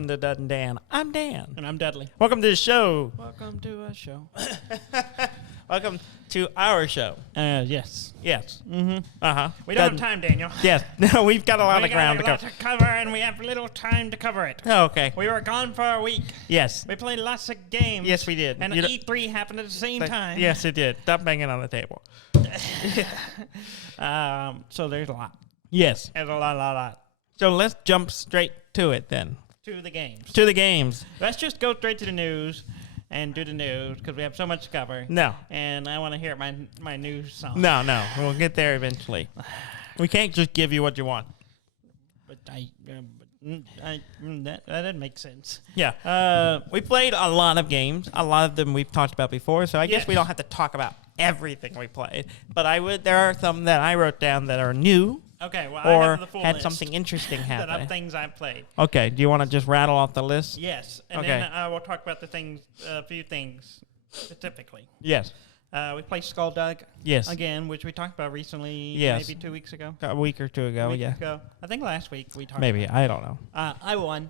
Welcome to Dud and Dan. I'm Dan. And I'm Dudley. Welcome to the show. Welcome to a show. Welcome to our show. Yes. Yes. Mm-hmm. Uh-huh. We don't have time, Daniel. Yes. No, we've got a lot of ground to cover. cover. To cover, and we have little time to cover it. Oh, okay. We were gone for a week. Yes. We played lots of games. Yes, we did. And E3 happened at the same time. Yes, it did. Stop banging on the table. So there's a lot. Yes. There's a lot. So let's jump straight to it then. To the games. To the games. Let's just go straight to the news and do the news because we have so much to cover. No. And I want to hear my news song. No. We'll get there eventually. We can't just give you what you want. But that doesn't make sense. Yeah. We played a lot of games. A lot of them we've talked about before, so I guess we don't have to talk about everything we played. But there are some that I wrote down that are new. Okay, well, or I have the full had list something interesting happen. that of things I've played. Okay, do you want to just rattle off the list? Yes, and Okay. then I will talk about a few things specifically. Yes. We played Skulldug. Yes. Again, which we talked about recently. Yes. Maybe 2 weeks ago. A week or two ago, yeah. I think last week we talked. Maybe, I don't know. I won.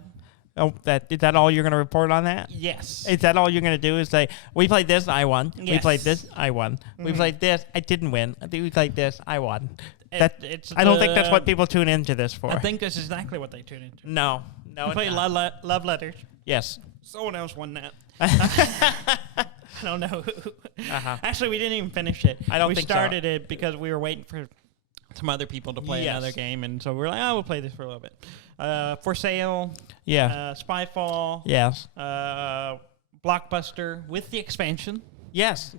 Oh, is that all you're going to report on that? Yes. Is that all you're going to do is say, we played this, I won. Yes. We played this, I won. We Mhm. played this, I didn't win. We played this, I won. It's I don't think that's what people tune into this for. I think that's exactly what they tune into. No. We it's played not. love letters. Yes. Someone else won that. I don't know who. Uh-huh. Actually, we didn't even finish it. I don't think so. We started it because we were waiting for some other people to play Yes. another game, and so we were like, we'll play this for a little bit. For Sale, Yeah. Spyfall, Yes. Blockbuster with the expansion, Yes.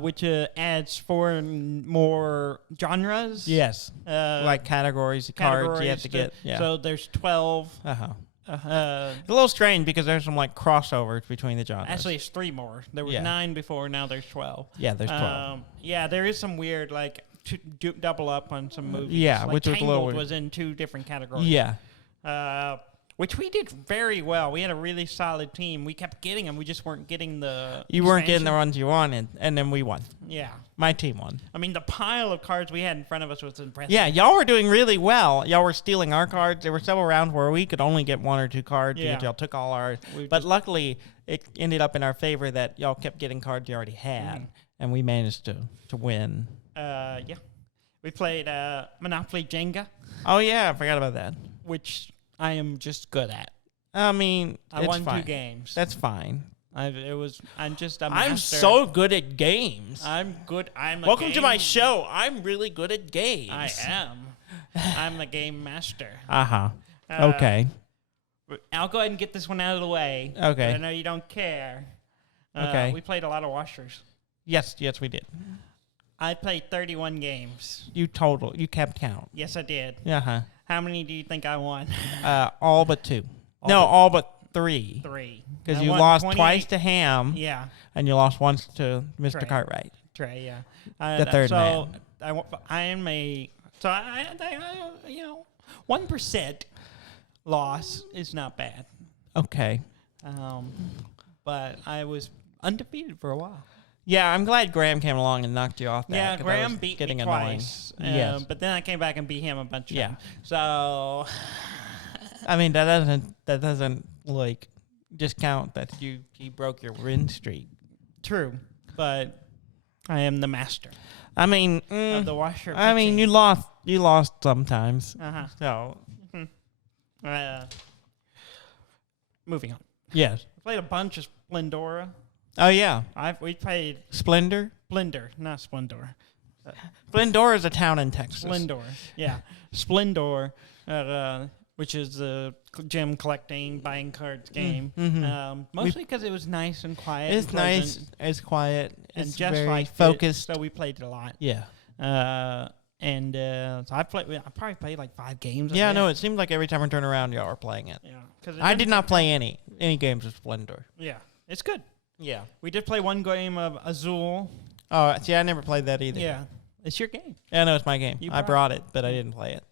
which adds 4 more genres. Yes. Like categories of cards you have to get. Yeah. So there's 12. Uh-huh. Uh, It's a little strange because there's some like crossovers between the genres. Actually, it's 3 more. There was Yeah. 9 before. Now there's 12. Yeah, there's 12. Yeah, there is some weird like double up on some movies. Yeah, like which was a little weird. was in 2 different categories. Yeah. Which we did very well. We had a really solid team. We kept getting them. We just weren't getting the. You weren't getting the expansion. ones you wanted, and then we won. Yeah. My team won. I mean, the pile of cards we had in front of us was impressive. Yeah, y'all were doing really well. Y'all were stealing our cards. There were several rounds where we could only get 1 or 2 cards Yeah. because y'all took all ours. We But just- luckily, it ended up in our favor that y'all kept getting cards you already had, and we managed to win. Yeah. We played Monopoly Jenga, Oh, yeah, I forgot about that. which I am just good at. I mean, I it's won fine. 2 games. That's fine. I'm just a I'm master. so good at games. I'm good. Welcome to my show. I'm really good at games. I am. I'm the game master. Uh-huh. Uh, Okay. I'll go ahead and get this one out of the way. Okay. I know you don't care. Okay. We played a lot of washers. Yes, we did. I played 31 games. You kept count. Yes, I did. Uh-huh. How many do you think I won? All but 2. All All but 3. 3. Because I you won lost 28 twice to Ham, Yeah, and you lost once to Mr. Trey. Cartwright. Trey. Yeah. The third so man. I am a. So I 1% loss is not bad. Okay. But I was undefeated for a while. Yeah, I'm glad Graham came along and knocked you off that. Yeah, 'cause that Graham was beat getting me annoying. twice. Yes. But then I came back and beat him a bunch of Yeah. times. So I mean, that doesn't like discount that he broke your win streak. true, but I am the master I mean, of the washer. I mean, you lost sometimes. Uh-huh. So Moving on. yes. We played a bunch of Splendora. Oh yeah, We played Splendor. Splendor, not Splendor. Splendor is a town in Texas. Splendor, yeah. Splendor, which is the gem collecting, buying cards game. Mhm. Mostly because it was nice and quiet. It's and nice. pleasant, It's quiet. and It's just very like focused. so we played it a lot. Yeah. So I probably played like 5 games. Yeah, of no, it. it seemed like every time I turned around, y'all were playing it. Yeah, 'cause it I doesn't did not take- play any games of Splendor. Yeah, it's good. Yeah. We did play 1 game of Azul. Oh, see, I never played that either. Yeah, it's your game. Yeah, no, it's my game. You I brought brought it, but I didn't play it.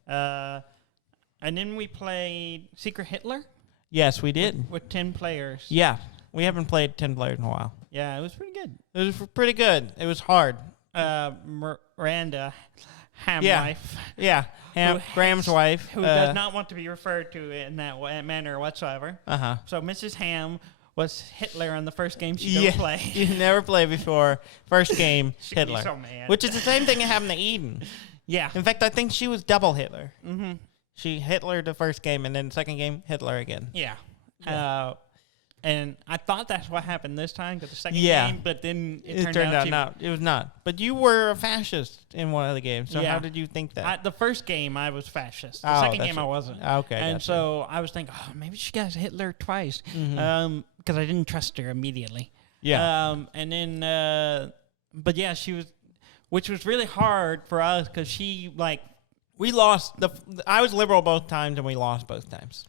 And then we played Secret Hitler Yes, we did. with 10 players. Yeah, we haven't played 10 players in a while. Yeah, it was pretty good. It was pretty good. It was hard. Miranda Ham Yeah. wife. Yeah, Graham's wife. Who does not want to be referred to in that manner whatsoever. Uh-huh. So Mrs. Ham was Hitler in the first game she never played. You never played before. First game, She made me Hitler. so mad. Which is the same thing that happened to Eden. Yeah. In fact, I think she was double Hitler. Mm-hmm. She Hitler the first game, and then the second game, Hitler again. Yeah. Yeah. And I thought that's what happened this time because the second Yeah. game, but then It turned out not. It was not. But you were a fascist in one of the games, so Yeah. how did you think that? The first game, I was fascist. The Oh, second that's game, I right. wasn't. Okay, And gotcha. so I was thinking, oh, maybe she got Hitler twice. Mhm. Because I didn't trust her immediately. Yeah. And then, but yeah, she was, which was really hard for us because she, like, We lost. I was liberal both times, and we lost both times.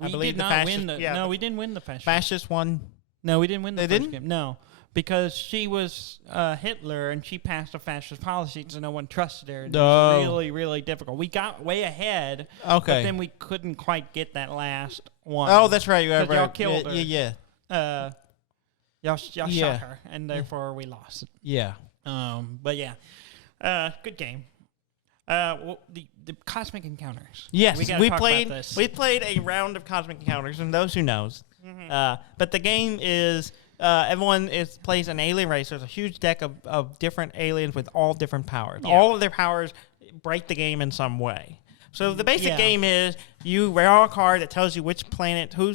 I we believe did the not fascist. win the, yeah, no, we didn't win the fascist. fascist won. No, we didn't win the They first didn't? game. No, because she was Hitler and she passed a fascist policy, so no one trusted her. And It was really, really difficult. We got way ahead, Okay. but then we couldn't quite get that last one. Oh, that's right. You 'Cause ever y'all killed her. Yeah. Y'all Yeah. shot her, and therefore we lost. Yeah. But yeah, good game. Well, the cosmic encounters. Yes, gotta we talk played. about this. We played a round of Cosmic Encounters, and those who knows. But the game is everyone plays an alien race. There's a huge deck of different aliens with all different powers. Yeah. All of their powers break the game in some way. So the basic Yeah. game is you draw a card that tells you whose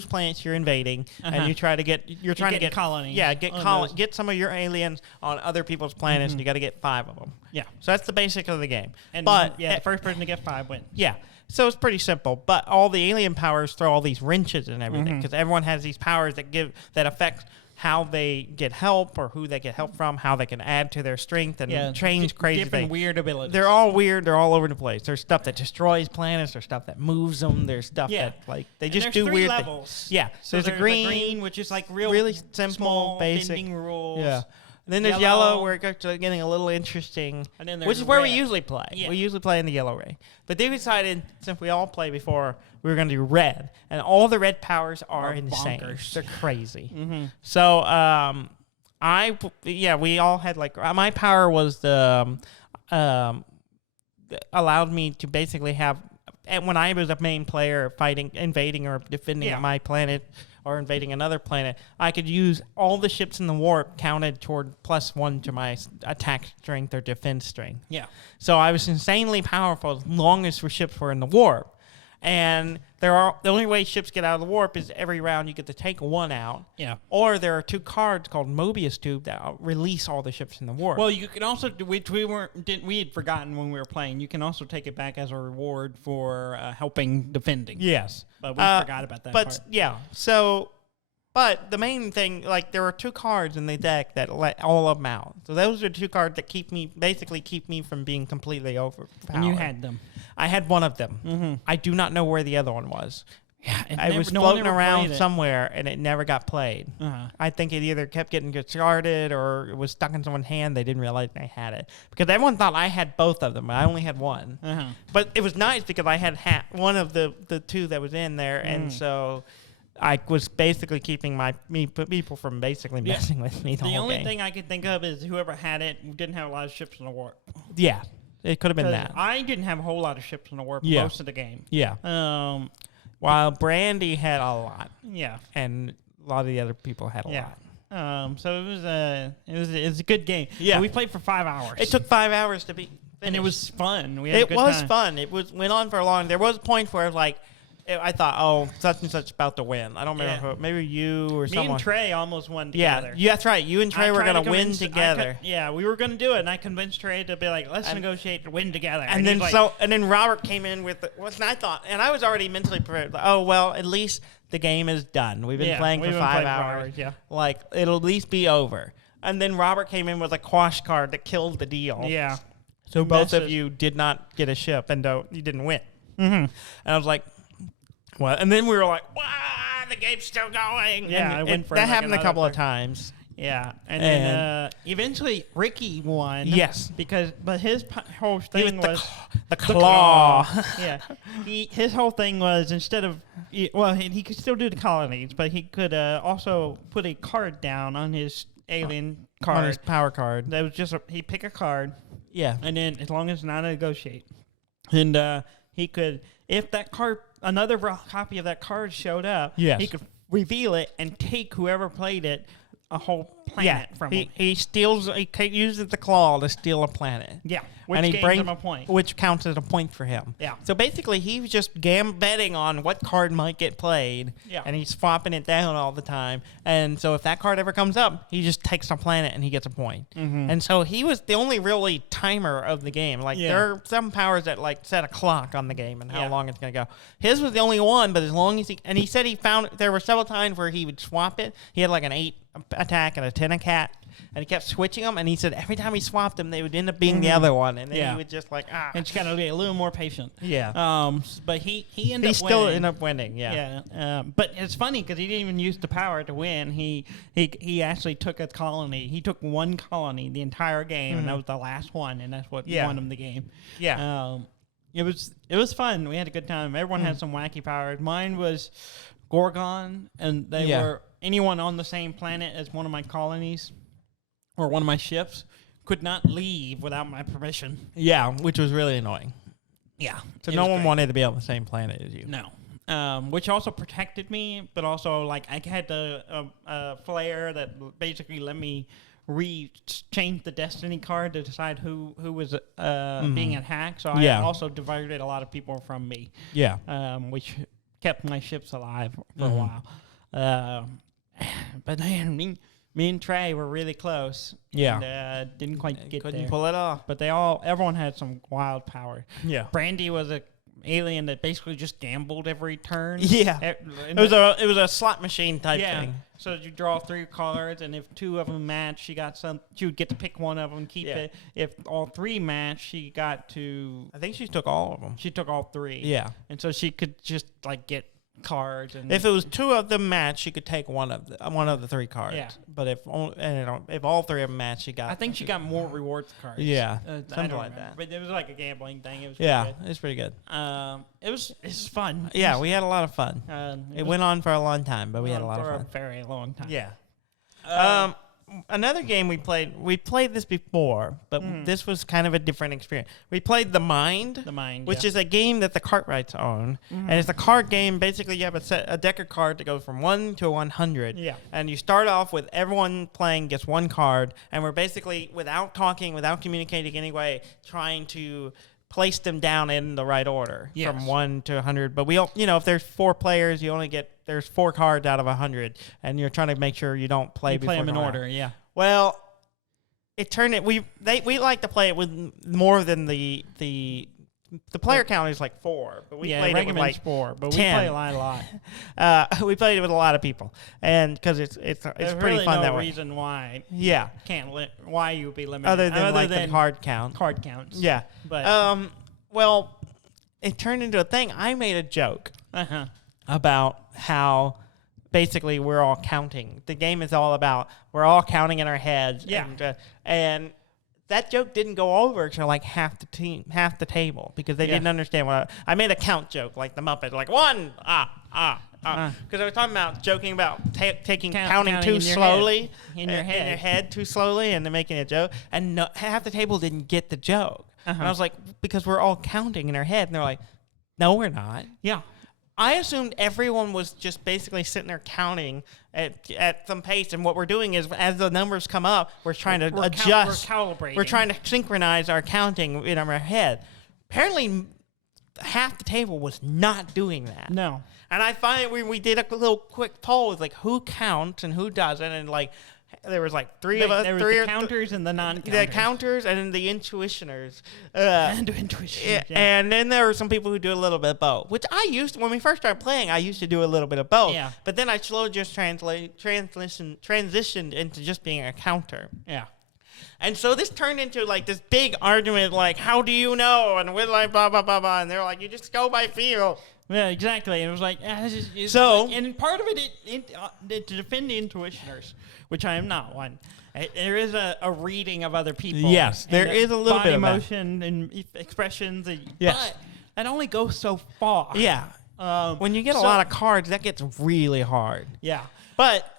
planets you're invading, and you try to get. You're trying to getting get colonies Yeah, on those. get some of your aliens on other people's planets, and you got to get 5 of them. Yeah, So that's the basic of the game. and but the first person to get 5 wins. yeah. So it's pretty simple, but all the alien powers throw all these wrenches and everything because everyone has these powers that affect how they get help or who they get help from, how they can add to their strength and change crazy different things. weird abilities. They're all weird. They're all over the place. There's stuff that destroys planets. There's stuff that moves them. There's stuff Yeah. that they And just there's do 3 weird levels. things. Yeah. So there's a green, which is like really really simple, small, basic bending rules. Yeah. And then there's yellow, where it gets to getting a little interesting, And then there's which is where we red. usually play. Yeah. We usually play in the yellow ray. But they decided, since we all play before, we were going to do red. And all the red powers are insane. bonkers. They're crazy. Mm-hmm. So, we all had, my power was allowed me to basically have, and when I was a main player fighting, invading or defending my planet or invading another planet, I could use all the ships in the warp counted toward +1 to my attack strength or defense strength. Yeah. So I was insanely powerful as long as ships were in the warp. And the only way ships get out of the warp is every round you get to take 1 out. Yeah. Or there are 2 cards called Mobius Tube that release all the ships in the warp. Well, you can also do, which we had forgotten when we were playing. You can also take it back as a reward for helping defending. yes. But we forgot about that But part. yeah, so, but the main thing, there are 2 cards in the deck that let all of them out. So those are 2 cards that keep me from being completely overpowered. And you had them. I had one of them. Mm-hmm. I do not know where the other one was. Yeah. I was floating around somewhere, and it never got played. Uh-huh. I think it either kept getting discarded or it was stuck in someone's hand. They didn't realize they had it. Because everyone thought I had both of them. I only had one. Uh-huh. But it was nice because I had one of the 2 that was in there, and so I was basically keeping people from basically messing with me the whole game. The only thing I could think of is whoever had it didn't have a lot of ships in the warp. Yeah, it could have been 'Cause that. I didn't have a whole lot of ships in the warp Yeah. most of the game. Yeah. While Brandy had a lot, Yeah. and a lot of the other people had a Yeah. lot. So it was a good game. Yeah. And we played for 5 hours. It took 5 hours to beat. and it was fun. We had a It good was time. fun. It went on for a long. There was a point where I thought, oh, such and such about to win. I don't remember who. Maybe you or Me someone. and Trey almost won Yeah, together. that's right. You and Trey I were tried gonna to win convince- together. We were gonna do it, and I convinced Trey to be like, "Let's negotiate to win together." And then he's like, and then Robert came in with and I thought, and I was already mentally prepared. Oh well, at least the game is done. We've been playing for 5 hours. Yeah. It'll at least be over. And then Robert came in with a quash card that killed the deal. Yeah. So both of Messes. you did not get a ship, and you didn't win. Mm-hmm. And I was like, what? And then we were like, wow, the game's still going. Yeah, and I went for that like happened a another couple of third. times. Yeah, and then eventually Ricky won. Yes. but his whole thing was the claw. Yeah, his whole thing was instead of he could still do the colonies, but he could also put a card down on his alien card. On his power card. That was just he pick a card, Yeah. And then as long as it's not a negotiate. And he could, if that card, another copy of that card showed up, Yes. he could reveal it and take whoever played it a whole planet from him. He uses the claw to steal a planet. Yeah, which and he gains him a point. Which counts as a point for him. Yeah. So basically, he was just betting on what card might get played, Yeah. and he's swapping it down all the time. And so if that card ever comes up, he just takes a planet and he gets a point. Mm-hmm. And so he was the only really timer of the game. Like there are some powers that like set a clock on the game and how long it's going to go. His was the only one, but as long as he said he found there were several times where he would swap it. He had like an 8 attack and a 10 attack, and he kept switching them, and he said every time he swapped them they would end up being the other one, and then he would just like and just gotta be a little more patient. But he ended up still ended up winning. But it's funny because he didn't even use the power to win. He actually took a colony. He took one colony the entire game, and that was the last one, and that's what won him the game. It was fun. We had a good time. Everyone had some wacky powers. Mine was Gorgon, and they were anyone on the same planet as one of my colonies or one of my ships could not leave without my permission. Yeah, which was really annoying. Yeah. So no one wanted to be on the same planet as you. No. Which also protected me, but also like I had a flare that basically let me change the destiny card to decide who was being attacked. So I also diverted a lot of people from me. Yeah. Which kept my ships alive for a while. But man, me and Trey were really close. Yeah. And, didn't quite get Couldn't there. pull it off. But everyone had some wild power. Yeah. Brandy was a alien that basically just gambled every turn. Yeah. It was a slot machine type thing. So you draw 3 cards, and if 2 of them match, she would get to pick one of them, keep it. If all 3 match, she got to. I think she took all of them. She took all 3. Yeah. And so she could just like get cards, and if it was 2 of them match, she could take one of the 3 cards. Yeah. But if all 3 of them match, she got. I think she got more rewards cards. Yeah. Something like that. But it was like a gambling thing. It was it's pretty good. It was fun. Yeah, we had a lot of fun. It went on for a long time, but we had a lot of fun. For a very long time. Yeah. Another game we played this before, but this was kind of a different experience. We played The Mind, which is a game that the Cartwrights own, and it's a card game. Basically, you have a deck of cards that goes from 1 to 100, and you start off with everyone playing gets 1 card, and we're basically, without talking, without communicating anyway, trying to place them down in the right order from 1 to 100. But we don't, if there's 4 players, you only there's 4 cards out of 100, and you're trying to make sure you don't play them in order. Yeah. Well, it turned it. We like to play it with more than the player count is like 4, but we played it with like 4, but 10. we play a lot. We played it with a lot of people, and because it's pretty really fun no that way. Reason why why you would be limited other than the card count. Card counts. Yeah, but well, it turned into a thing. I made a joke about how basically we're all counting. The game is all about we're all counting in our heads. Yeah, and that joke didn't go over to like half the table because they didn't understand what I made a count joke like the Muppet, like 1 because I was talking about joking about counting too slowly in your head too slowly and then making a joke, and half the table didn't get the joke. And I was like, because we're all counting in our head, and they're like, no, we're not. Yeah. I assumed everyone was just basically sitting there counting at some pace, and what we're doing is, as the numbers come up, we're trying to adjust. We're calibrating. We're trying to synchronize our counting in our head. Apparently, half the table was not doing that. No. And I find we did a little quick poll with like who counts and who doesn't, and like there was like 3 of us. There was the counters and the non-counters. The counters and then the intuitioners. Intuitioners. And then there were some people who do a little bit of both, which I used when we first started playing. I used to do a little bit of both. Yeah. But then I slowly just transitioned into just being a counter. Yeah. And so this turned into like this big argument, like, how do you know? And we're like, blah, blah, blah, blah. And they're like, you just go by feel. Yeah, exactly. It was like, and part of it to defend the intuitioners, which I am not one. There is a reading of other people. Yes, there is a little bit of emotion and expressions. Yes. But it only goes so far. Yeah. When you get a lot of cards, that gets really hard. Yeah.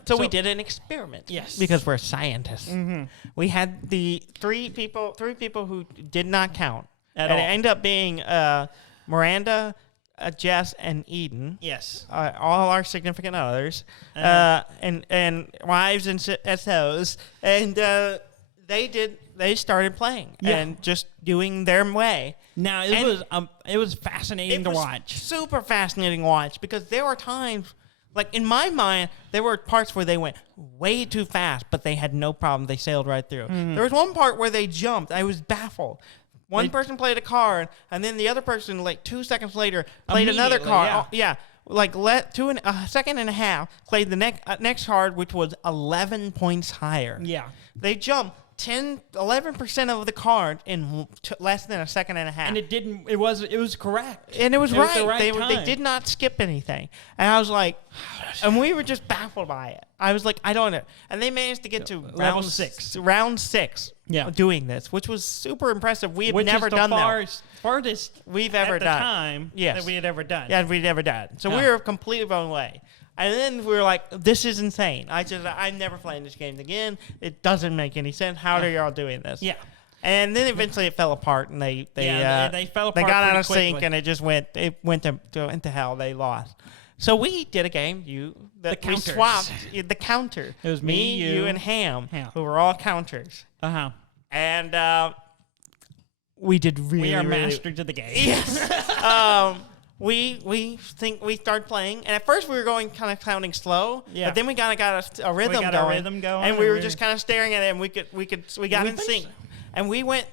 So we did an experiment. Yes. Because we're scientists. Mm-hmm. We had the three people who did not count. At and all. it ended up being Miranda, Jess, and Eden. Yes. All our significant others. And wives and SOs. And they started playing and just doing their way. Now, it was fascinating to watch. Super fascinating to watch because there were times, like in my mind, there were parts where they went way too fast, but they had no problem. They sailed right through. Mm-hmm. There was one part where they jumped. I was baffled. One person played a card, and then the other person, like 2 seconds later, played another card. Like a second and a half, played the next card, which was 11 points higher. Yeah. They jumped 11% of the card in less than a second and a half. And it was correct. And it was right. The right They did not skip anything. And I was like, and we were just baffled by it. I was like, I don't know. And they managed to get to round six doing this, which was super impressive. We had never done that. Farthest we've ever done. At the time that we had ever done. Yeah, we'd ever done. So we were completely blown away. And then we were like, this is insane. I'm never playing this game again. It doesn't make any sense. How are y'all doing this? Yeah. And then eventually it fell apart, and they fell apart. They got out of quickly. sync, and it went into hell. They lost. So we did a game. We swapped the counter. It was me, you, and Ham, who were all counters. And we did really. We are masters of the game. Yes. We started playing, and at first we were going kind of counting slow, but then we kind of got a rhythm going, and we were just kind of staring at it, and we got in sync, and we went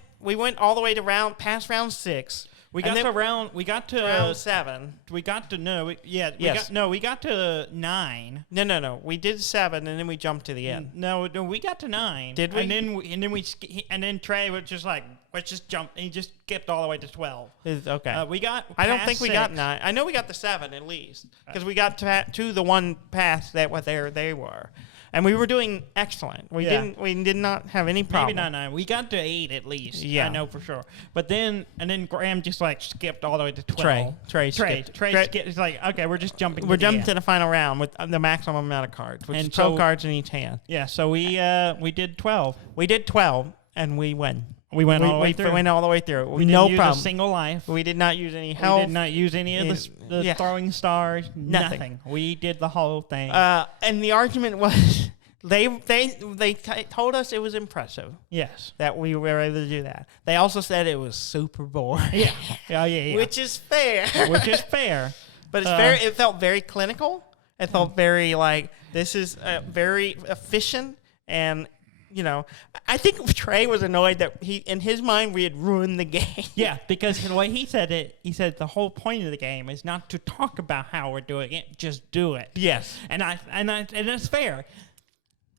all the way to past round 6. We got to round 7. We got to we got to 9. No. We did 7, and then we jumped to the end. No, we got to 9. Did we? And then Trey was just like, let's just jump. And he just skipped all the way to 12. Okay. We got. I don't think we got 9. I know we got the 7 at least because we got to the one pass that what they were. And we were doing excellent. We did not have any problem. Maybe not 9. We got to 8 at least. Yeah. I know for sure. But then Graham just like skipped all the way to 12. Trey skipped. It's like, okay, we're just jumping. We're jumping to the final round with the maximum amount of cards, which is 12 cards in each hand. Yeah. So we did 12. We did 12, and we win. We went all the way through. We went all the way through. We didn't use a single life. We did not use any health. We did not use any of the throwing stars. Nothing. We did the whole thing. And the argument was they told us it was impressive. Yes. That we were able to do that. They also said it was super boring. Yeah. Which is fair. But it felt very clinical. It felt very like this is very efficient, and I think Trey was annoyed that in his mind we had ruined the game. Yeah, because the way he said the whole point of the game is not to talk about how we're doing it, just do it. Yes, and that's fair.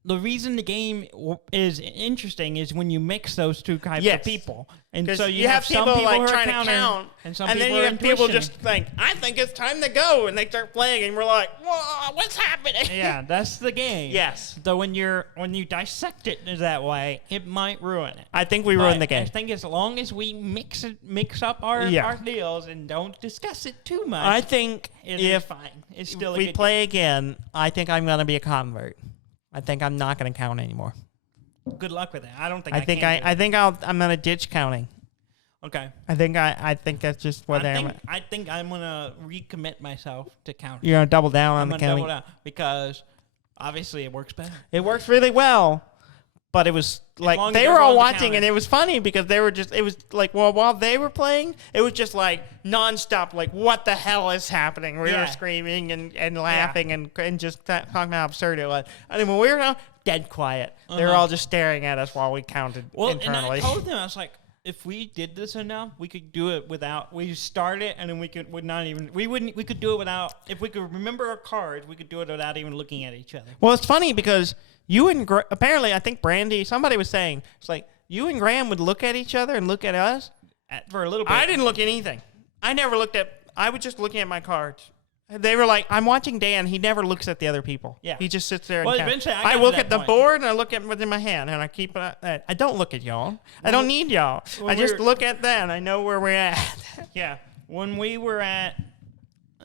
The reason the game is interesting is when you mix those two types of people. And so you have some people like trying to count, and then you have people just think, I think it's time to go, and they start playing, and we're like, whoa, what's happening? Yeah, that's the game. Yes. So when you dissect it that way, it might ruin it. I think we ruined the game. I think as long as we mix up our deals and don't discuss it too much, I think it's fine. It's still if we play again, I think I'm going to be a convert. I think I'm not going to count anymore. Good luck with that. I don't think I'm going to ditch counting. Okay. I think that's just what I'm. I think I'm going to recommit myself to counting. You're going to double down on the counting? Double down because obviously it works better. It works really well. But it was like they were all watching, and it was funny because it was like, well, while they were playing, it was just like nonstop, like, what the hell is happening? We were screaming and laughing and just talking about how absurd it was. And then when we were dead quiet, they were all just staring at us while we counted internally. And I told them, I was like, if we did this enough, we could do it without. We start it, and then we could do it without. If we could remember our cards, we could do it without even looking at each other. Well, it's funny because you and apparently, I think Brandy, somebody was saying, it's like you and Graham would look at each other and look at us for a little bit. I didn't look at anything. I never looked at. I was just looking at my cards. They were like, I'm watching Dan. He never looks at the other people. Yeah. He just sits there. Well, and eventually I look at the board and I look at what's in my hand and I keep it. I don't look at y'all. I don't need y'all. I just look at that and I know where we're at. Yeah. When we were at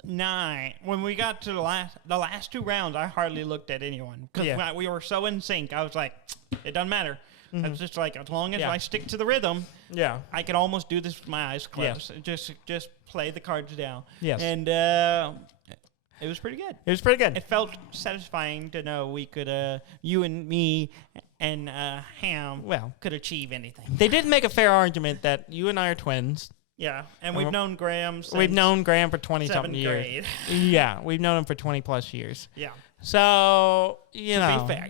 9. When we got to the last 2 rounds, I hardly looked at anyone because we were so in sync. I was like, it doesn't matter. Mm-hmm. It's just like as long as I stick to the rhythm, I can almost do this with my eyes closed. Just play the cards down. Yes, and it was pretty good. It was pretty good. It felt satisfying to know we could, you and me and Ham, could achieve anything. They did make a fair argument that you and I are twins. Yeah, and we've known Graham since we've known Graham for 20-something years. Grade. Yeah, we've known him for 20-plus years. Yeah. So, you know. To be fair,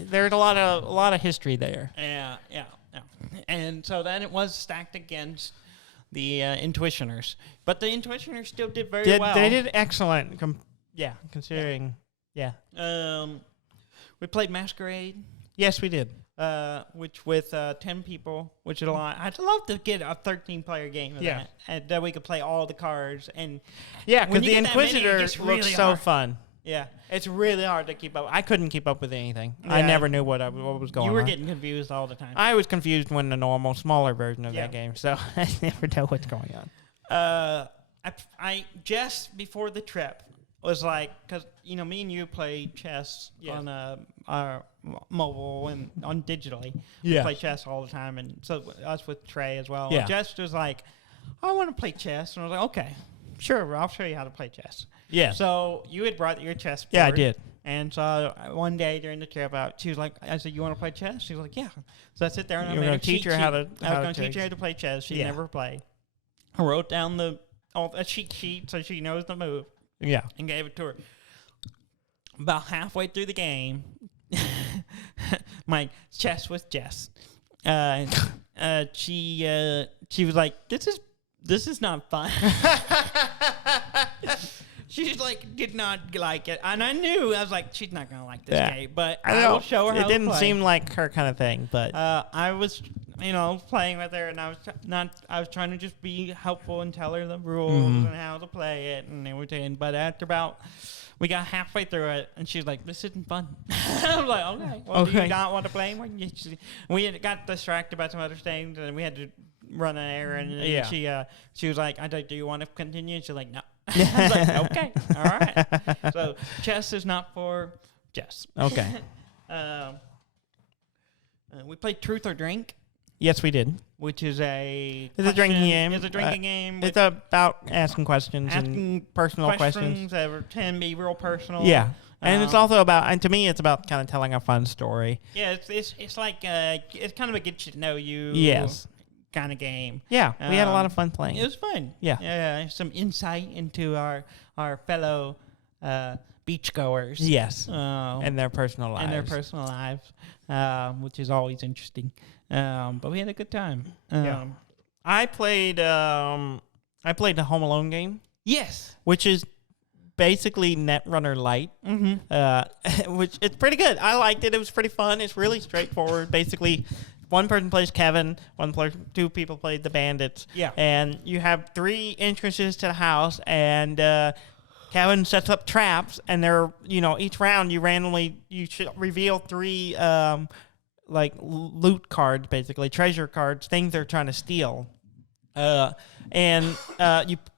there's a lot of history there. Yeah. And so then it was stacked against the Intuitioners. But the Intuitioners still did very well. They did excellent, considering, we played Masquerade. Yes, we did. Which with 10 people, which is a lot. I'd love to get a 13-player game of that. And that we could play all the cards. And because the Inquisitor looks really so fun. Yeah. It's really hard to keep up. I couldn't keep up with anything. Yeah. I never knew what was going on. You were getting confused all the time. I was confused when the normal, smaller version of that game, so I never know what's going on. I just before the trip was like, because, me and you play chess on our mobile and on digitally. We play chess all the time, and so us with Trey as well. Yeah. Jess was like, I want to play chess. And I was like, okay, sure, I'll show you how to play chess. Yeah. So you had brought your chess board. Yeah, I did. And so one day during the trip out, she was like, I said, you want to play chess? She was like, yeah. So I sit there and I was going to teach her how to play chess. She never played. I wrote down a cheat sheet so she knows the move. Yeah. And gave it to her. About halfway through the game, my chess with Jess. She was like, this is not fun. She did not like it, and I knew. I was like, she's not gonna like this game, but I will show her how to play. It didn't seem like her kind of thing, but I was, playing with her, and I was trying to just be helpful and tell her the rules and how to play it and everything. But after we got halfway through it, and she was like, "This isn't fun." I was like, "Okay, well, do you not want to play anymore?" We had got distracted by some other things, and we had to run an errand. And she was like, "Do you want to continue?" And she's like, "No." I was like, okay, all right. So chess is not for Jess. Okay. We played Truth or Drink. Yes, we did. Which is a drinking game. It's a drinking game. It's about asking questions and personal questions. That can be real personal. Yeah. And it's also about, and to me, it's about kind of telling a fun story. Yeah, it's like it's kind of a get you to know you. Yes. Kind of game. Yeah, we had a lot of fun playing. It was fun. Yeah. Some insight into our fellow beachgoers. Yes. And their personal lives. Which is always interesting. But we had a good time. I played the Home Alone game. Yes. Which is basically Netrunner Light. Mm-hmm. Which it's pretty good. I liked it. It was pretty fun. It's really straightforward. Basically, one person plays Kevin, two people play the bandits. Yeah. And you have 3 entrances to the house, and Kevin sets up traps, and they're, each round you should reveal 3 loot cards, basically, treasure cards, things they're trying to steal. And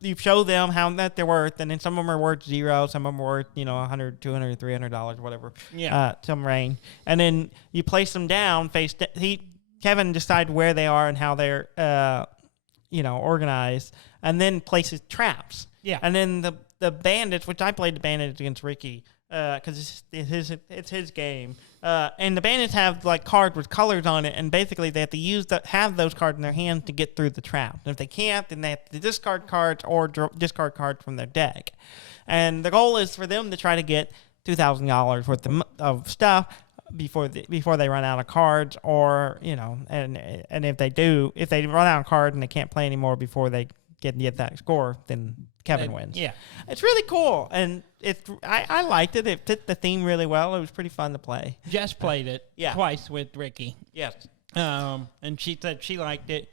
you show them how that they're worth, and then some of them are worth 0, some of them are worth, $100, $200, $300, whatever. Yeah. Some range. And then you place them down, Kevin decides where they are and how they're, organized, and then places traps. Yeah. And then the bandits, which I played the bandits against Ricky, because it's his game. And the bandits have cards with colors on it, and basically they have to have those cards in their hands to get through the trap. And if they can't, then they have to discard cards or discard cards from their deck. And the goal is for them to try to get $2,000 worth of stuff before they run out of cards, or and if they run out of cards and they can't play anymore before they get that score, then Kevin wins. Yeah, it's really cool, and I liked it. It fit the theme really well. It was pretty fun to play. Jess played it twice with Ricky. Yes, and she said she liked it.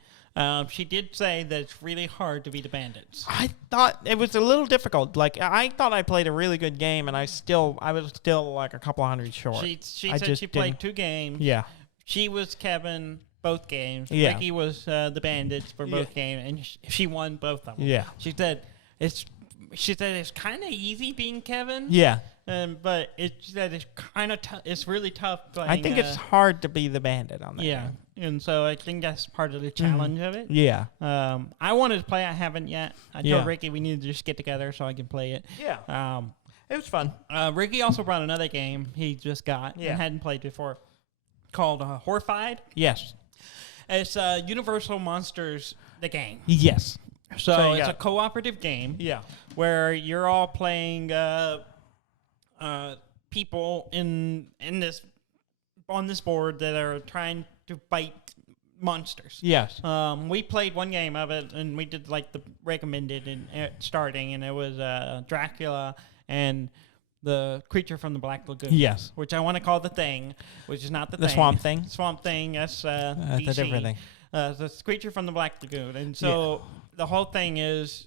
She did say that it's really hard to beat the bandits. I thought it was a little difficult. I thought I played a really good game, and I was still a couple hundred short. She said she played 2 games. Yeah. She was Kevin both games. Yeah. Ricky was the bandits for both games, and she won both of them. Yeah. She said it's she said it's kind of easy being Kevin. Yeah. But she said it's kind of tough. It's really tough playing. I think it's hard to be the bandit on that. Yeah. game. And so I think that's part of the challenge of it. Yeah. I wanted to play. I haven't yet. I Yeah. told Ricky we need to just get together so I can play it. Yeah. It was fun. Ricky also brought another game he just got and hadn't played before called Horrified. Yes. It's Universal Monsters, the game. Yes. So it's a cooperative game. Yeah. Where you're all playing people on this board that are trying to fight monsters. Yes. We played one game of it, and we did like the recommended and starting, and it was Dracula and the creature from the Black Lagoon. Yes. Which I want to call the Thing, which is not the The thing. Swamp Thing. Swamp Thing. That's That's a different thing. The creature from the Black Lagoon, and so the whole thing is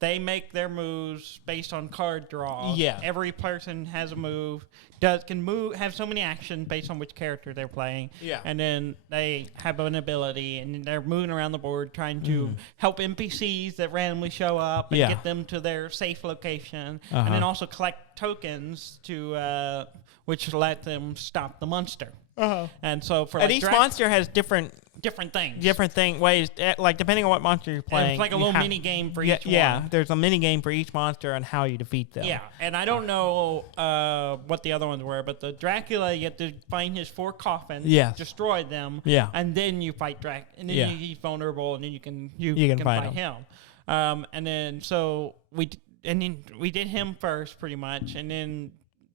they make their moves based on card draws. Yeah. Every person has a move, can move, have so many actions based on which character they're playing. Yeah. And then they have an ability, and they're moving around the board trying to help NPCs that randomly show up and get them to their safe location, and then also collect tokens to which let them stop the monster. And so for and each monster has different things. ways, like depending on what monster you're playing. And it's like a little mini game for each one. Yeah, there's a mini game for each monster and how you defeat them. Yeah, and I don't know what the other ones were, but the Dracula, you have to find his 4 coffins, destroy them, and then you fight and then he's vulnerable, and then you can fight him. And then so we did him first, pretty much, and then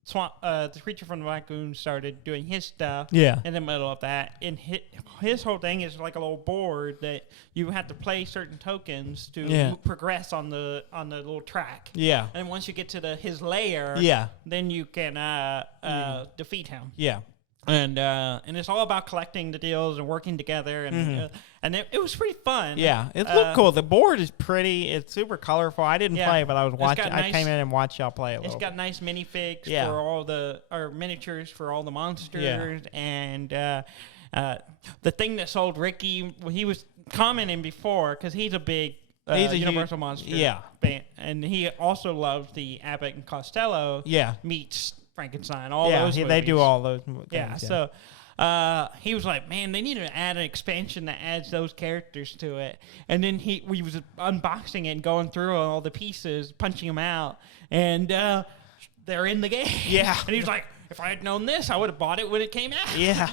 the creature from the lagoon started doing his stuff in the middle of that. And his whole thing is like a little board that you have to play certain tokens to progress on the little track. Yeah. And once you get to his lair, then you can defeat him. Yeah. And it's all about collecting the deals and working together, and it was pretty fun. Yeah, it looked cool. The board is pretty. It's super colorful. I didn't play, but I was watching. I came in and watched y'all play a little. It's got nice minifigs for all miniatures for all the monsters, and the thing that sold Ricky, he was commenting before because he's a big. He's a Universal Monster fan, and he also loves the Abbott and Costello meets Frankenstein, all those movies. They do all those things. So he was like, man, they need to add an expansion that adds those characters to it. And then we was unboxing it and going through all the pieces, punching them out, and they're in the game. Yeah. And he was like, if I had known this, I would have bought it when it came out. Yeah.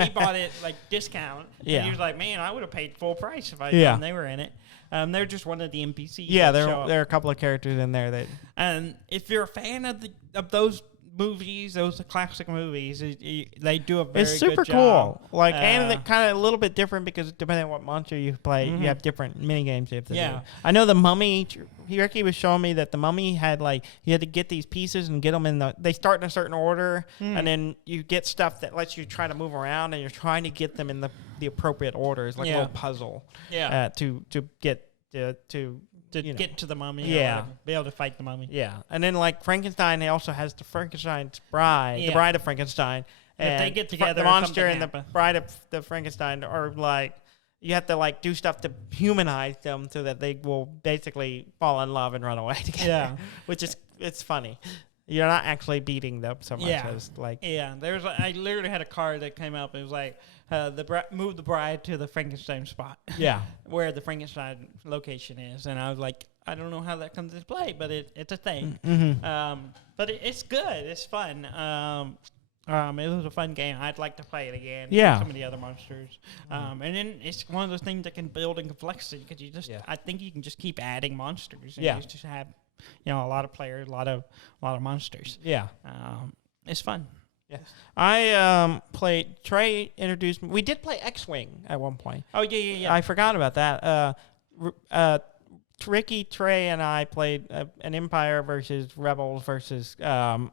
He bought it like discount. Yeah. And he was like, man, I would have paid full price if I had known they were in it. They're just one of the NPCs. Yeah, there are a couple of characters in there that. And if you're a fan of those movies, those classic movies, they do a very good job. It's super cool. Like, and it's kind of a little bit different because depending on what monster you play, you have different mini games you have to do. I know the Mummy. Ricky was showing me that the Mummy had you had to get these pieces and get them in they start in a certain order, and then you get stuff that lets you try to move around, and you're trying to get them in the appropriate orders, like a little puzzle. Yeah. To get get to the mummy. Yeah. Be able to fight the mummy. Yeah. And then like Frankenstein, he also has the Frankenstein's bride, the bride of Frankenstein. And if they get together, the monster and the bride of the Frankenstein are like, you have to do stuff to humanize them so that they will basically fall in love and run away together. Yeah. Which is, it's funny. You're not actually beating them so much as I literally had a card that came up. It was like, move the bride to the Frankenstein spot. Yeah. Where the Frankenstein location is. And I was like, I don't know how that comes into play, but it's a thing. Mm-hmm. But it's good. It's fun. It was a fun game. I'd like to play it again. Yeah. Some of the other monsters. And then it's one of those things that can build in complexity because you just, I think you can just keep adding monsters. And you just have, a lot of players, a lot of monsters. Yeah. It's fun. Yeah. I played, Trey introduced me. We did play X-Wing at one point. Oh, yeah. I forgot about that. Ricky, Trey, and I played an Empire versus Rebels versus the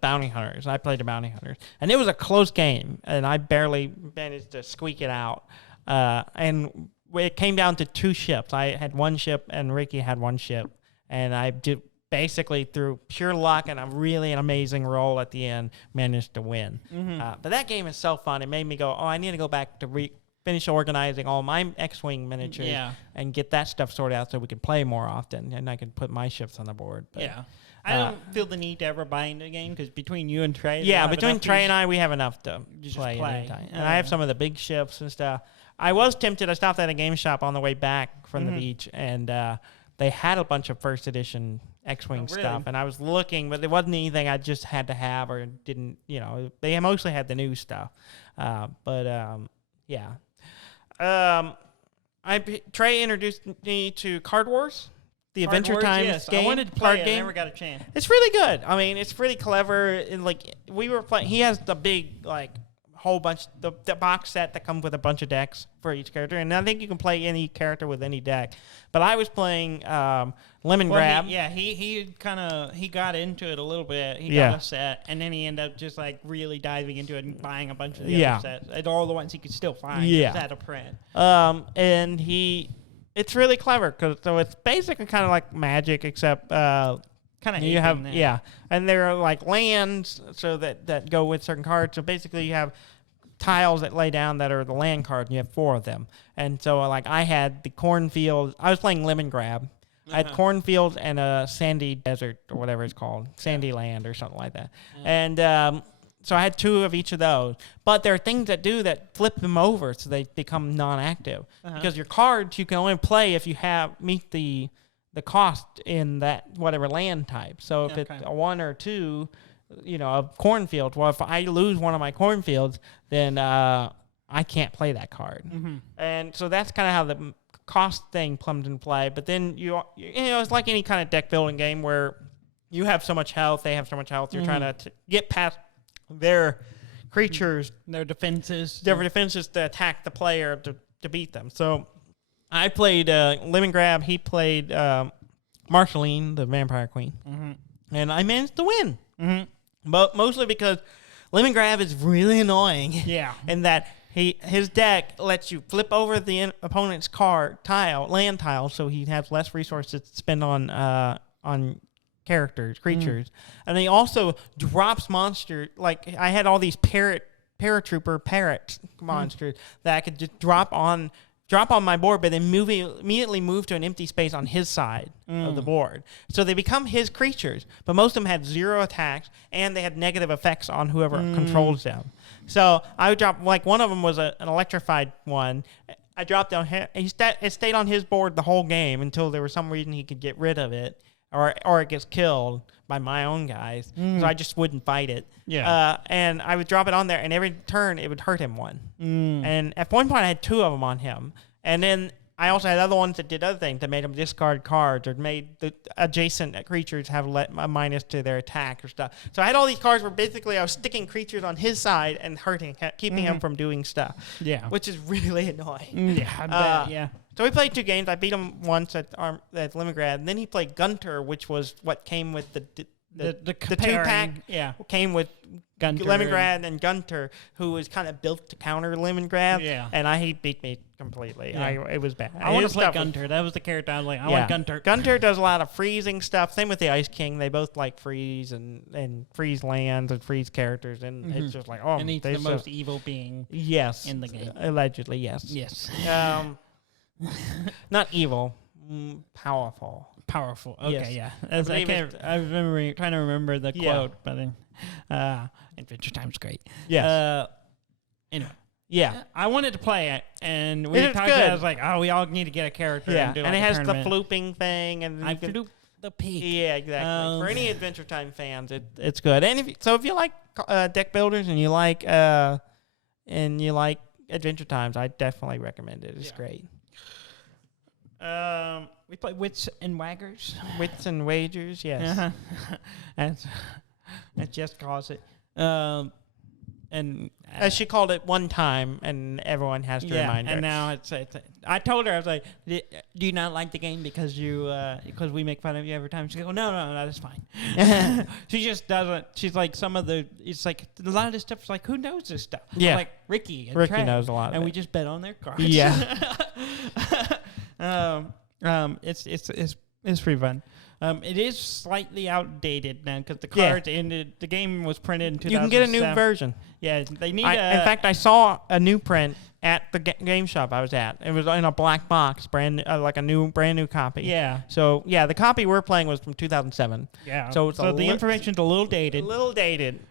Bounty Hunters. I played the Bounty Hunters. And it was a close game, and I barely managed to squeak it out. And it came down to 2 ships. I had 1 ship, and Ricky had 1 ship. And I did basically through pure luck and a really amazing roll at the end, managed to win. Mm-hmm. But that game is so fun. It made me go, I need to go back to finish organizing all my X-Wing miniatures and get that stuff sorted out so we can play more often, and I can put my ships on the board. But, I don't feel the need to ever buy into the game because between you and Trey, between Trey and I, we have enough to play anytime. And I have some of the big ships and stuff. I was tempted. I stopped at a game shop on the way back from the beach, and they had a bunch of first edition X-Wing stuff, and I was looking, but there wasn't anything I just had to have or didn't, they mostly had the new stuff. Trey introduced me to Card Wars, the Adventure Time game. I wanted to play it, I never got a chance. It's really good. I mean, it's really clever. And, we were playing, he has the big, whole bunch, the box set that comes with a bunch of decks for each character, and I think you can play any character with any deck. But I was playing Lemon Grab. He got into it a little bit. He got a set, and then he ended up just really diving into it and buying a bunch of the other sets, and all the ones he could still find. Out of print. And it's really clever so it's basically kind of like Magic, except kind of you have that. And there are lands so that go with certain cards. So basically you have tiles that lay down that are the land cards, and you have 4 of them. And so I had the cornfield. I was playing Lemon Grab. I had cornfields and a sandy desert or whatever it's called, sandy land or something like that. And so I had 2 of each of those. But there are things that flip them over so they become non-active. Because your cards you can only play if you meet the cost in that whatever land type. So if it's a 1 or 2, of cornfields, well, if I lose one of my cornfields, then I can't play that card. And so that's kind of how the cost thing comes into play. But then it's like any kind of deck building game where you have so much health, they have so much health. You're trying to get past their creatures, their defenses to attack the player to beat them. So I played Lemon Grab. He played Marceline, the Vampire Queen. And I managed to win. But mostly because Lemon Grab is really annoying. In that his deck lets you flip over the opponent's land tile, so he has less resources to spend on creatures. And he also drops monsters. I had all these paratrooper parrot monsters that I could just drop on my board, but then immediately move to an empty space on his side of the board. So they become his creatures, but most of them had 0 attacks, and they had negative effects on whoever controls them. So I would drop, one of them was an electrified one. I dropped down, it stayed on his board the whole game until there was some reason he could get rid of it, or it gets killed by my own guys. So I just wouldn't fight it. And I would drop it on there, and every turn it would hurt him 1. And at one point I had 2 of them on him. And then I also had other ones that did other things that made him discard cards or made the adjacent creatures have a minus to their attack or stuff. So I had all these cards where basically I was sticking creatures on his side and keeping him from doing stuff. Which is really annoying. I bet, So we played 2 games. I beat him once at Lemongrad, and then he played Gunter, which was what came with the 2-pack. Came with Gunter Lemongrad and Gunter, who was kind of built to counter Lemongrad. And he beat me completely. It was bad. I want to play Gunter. That was the character I was like, I want Gunter. Gunter does a lot of freezing stuff. Same with the Ice King. They both like freeze and freeze lands and freeze characters. And it's just like, and he's the most evil being in the game. Allegedly, yes. Not evil. Powerful. Okay, I remember trying to remember the quote, but then Adventure Time's great. Anyway. I wanted to play it, and we talked about it. I was like, we all need to get a character. And it has the flooping thing, and I floop the pig. Yeah, exactly. For any Adventure Time fans, it's good. And if you like deck builders and you like Adventure Times, I definitely recommend it. It's great. We play Wits and Waggers. Wits and Wagers, yes. That's just calls it. And as she called it one time, and everyone has to remind her. And now it's I told her, I was like, "Do you not like the game because because we make fun of you every time?" She goes, "No, that's fine." She just doesn't. She's like, it's like a lot of this stuff is like, who knows this stuff? Yeah, I'm like Ricky Trey, knows a lot, and we just bet on their cards. Yeah. It's pretty fun. It is slightly outdated now because the cards ended. The game was printed in 2007. You can get a new version. Yeah, they need. In fact, I saw a new print at the game shop I was at. It was in a black box, brand new copy. Yeah. So the copy we're playing was from 2007. Yeah. So the information's a little dated.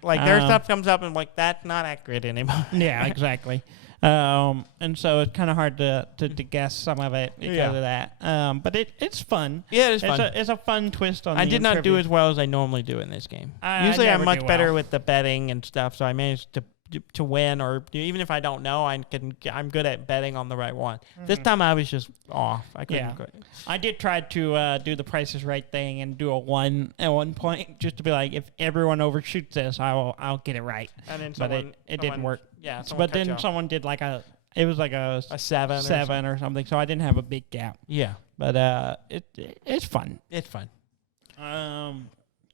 Like their stuff comes up and I'm like that's not accurate anymore. Yeah, exactly. And so it's kind of hard to guess some of it because of that. But it's fun. Yeah, it's fun. It's a fun twist on. I did not do as well as I normally do in this game. Usually I'm much better with the betting and stuff, so I managed to win, or even if I don't know, I'm good at betting on the right one. Mm-hmm. This time I was just off. I couldn't. Yeah. I did try to do the Price is Right thing and do a 1 at one point, just to be like, if everyone overshoots this, I'll get it right. And then it didn't work. Yeah, but then someone did like a 7 or something, so I didn't have a big gap. Yeah, but it's fun. It's fun.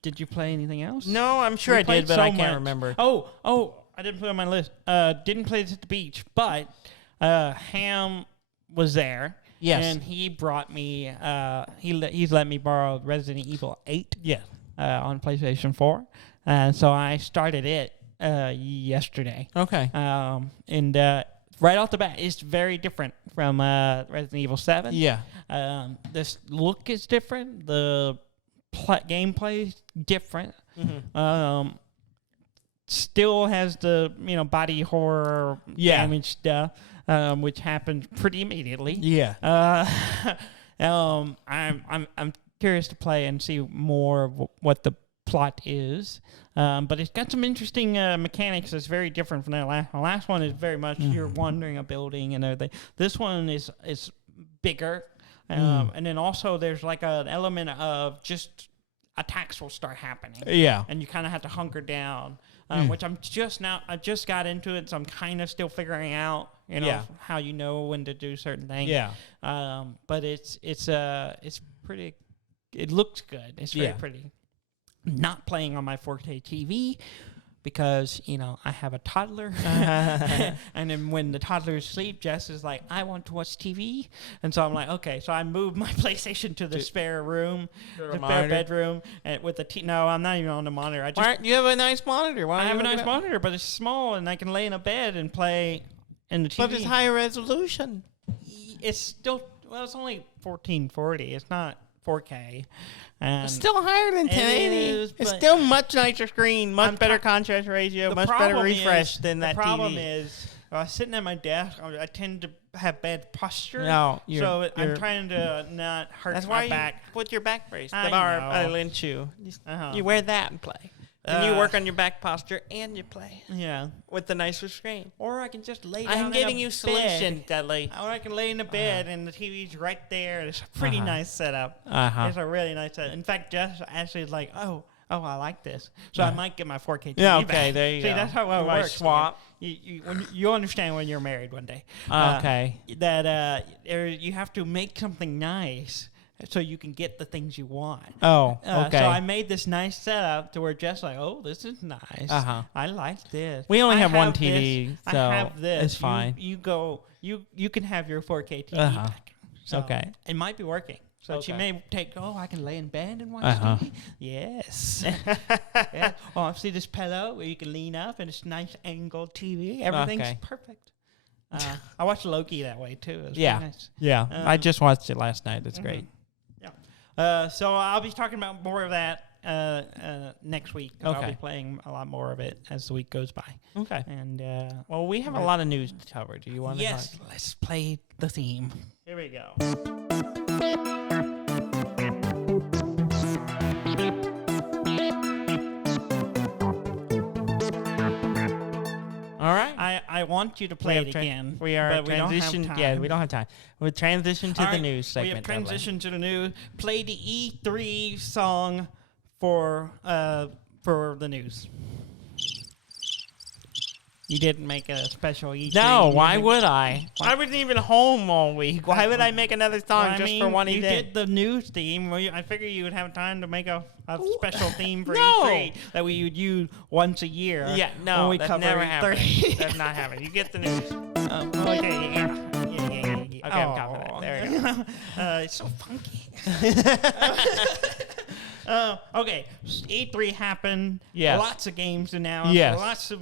Did you play anything else? No, I'm sure I did, but I can't remember. Oh, I didn't put it on my list. Didn't play this at the beach, but Ham was there. Yes, and he brought me. He's let me borrow Resident Evil 8. Yeah, on PlayStation 4, so I started it yesterday. Okay. And right off the bat, it's very different from Resident Evil 7. Yeah. This look is different. The gameplay is different. Mm-hmm. Still has the body horror damage stuff, which happens pretty immediately. Yeah. I'm curious to play and see more of what the plot is, but it's got some interesting mechanics that's very different from that last one. The last one is very much you're wandering a building and everything. This one is bigger, and then also there's like an element of just attacks will start happening. Yeah, and you kind of have to hunker down, which I just got into it, so I'm kind of still figuring out, how when to do certain things. Yeah, but it's pretty. It looks good. It's very pretty. Not playing on my 4K TV because, I have a toddler. And then when the toddler is asleep, Jess is like, I want to watch TV. And so I'm like, okay. So I moved my PlayStation to the spare room, the spare bedroom. And with the No, I'm not even on the monitor. You have a nice monitor. I have a nice monitor, but it's small, and I can lay in a bed and play in the TV. But it's higher resolution. It's still, it's only 1440. It's not 4K. It's still higher than 1080. It's still much nicer screen, much better contrast ratio, much better refresh than that TV. The problem is, sitting at my desk, I tend to have bad posture. No, I'm trying to not hurt my back. That's why you put your back brace, the bar lint shoe. You wear that and play. And you work on your back posture and you play. Yeah. With the nicer screen. Or I can just lay down I'm giving you solution, Dudley. Or I can lay in the bed and the TV's right there. It's a pretty nice setup. It's a really nice setup. In fact, Jess actually is like, oh, I like this. So I might get my 4K TV back. There you go. See, that's how it works. Swap. You understand when you're married one day. Okay. That you have to make something nice so you can get the things you want. Oh, okay. So I made this nice setup to where Jeff's like, oh, this is nice. I like this. We only have one TV, so I have this. It's fine. You can have your 4K TV back. So okay. It might be working. So she may take, I can lay in bed and watch TV. Yes. Yeah. Oh, I see this pillow where you can lean up and it's nice angled TV. Everything's perfect. I watched Loki that way too. It was really nice. Yeah. I just watched it last night. It's great. So I'll be talking about more of that next week. I'll be playing a lot more of it as the week goes by. Okay. And well, we have a lot of news to cover. Do you want to? Yes. Let's play the theme. Here we go. All right. I want you to play it again. We are transitioned. Yeah, we don't have time. We'll transition to the news segment. We have transitioned to the news. Play the E3 song for the news. You didn't make a special E3. No, why would I? I wasn't even home all week. Why would I make another song for one event? You did the news theme. I figured you would have time to make a special theme for E3 that we would use once a year. Yeah, no, when we that cover never E3. happened. That's not happening. You get the news. Okay, yeah. Okay, I'm confident. There we go. It's so funky. Okay, E3 happened. Yes. Lots of games announced. Yes. Lots of